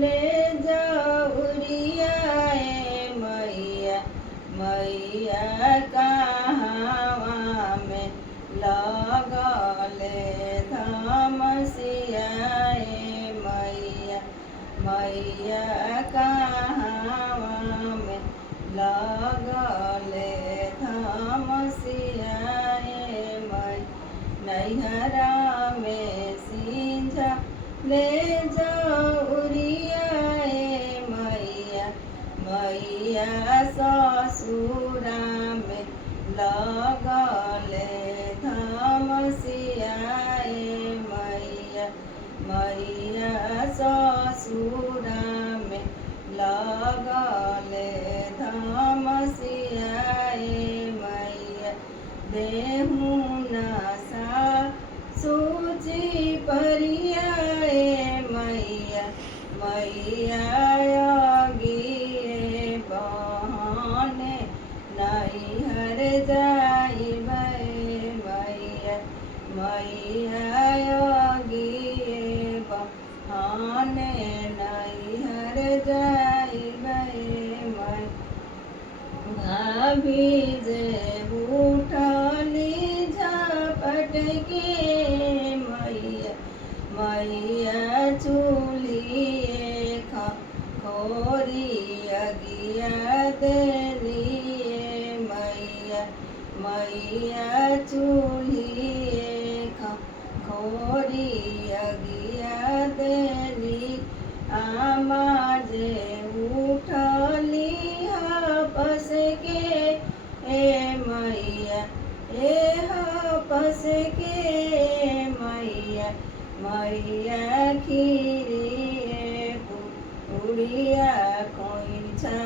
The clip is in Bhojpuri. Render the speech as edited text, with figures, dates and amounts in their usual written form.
ले जौरियाए मैया मैया कहवा में लगले धमसियाए मैया मैया कहवा में लगले धमसियाए नैहरा में सिंझा ले जौरियाए मैया मैया ससुरा में लगले धमसियाए मैया मैया ससुरा में लगले धमसियाए मैया देहु नसा सूची परियाए मैया मैया गिए बहाने नैहर जाइबै मैया मैया गिए बहाने नैहर जाइबै भाभी जे उठली झपट के मैया मैया चूल्हिए खोरी अगिया देलिए मैया मैया चूल्हिए खोरी अगिया देली आमा जे उठली हपस के ए मैया ए हपस के मैया मैया खीरी पुड़िया खोइछा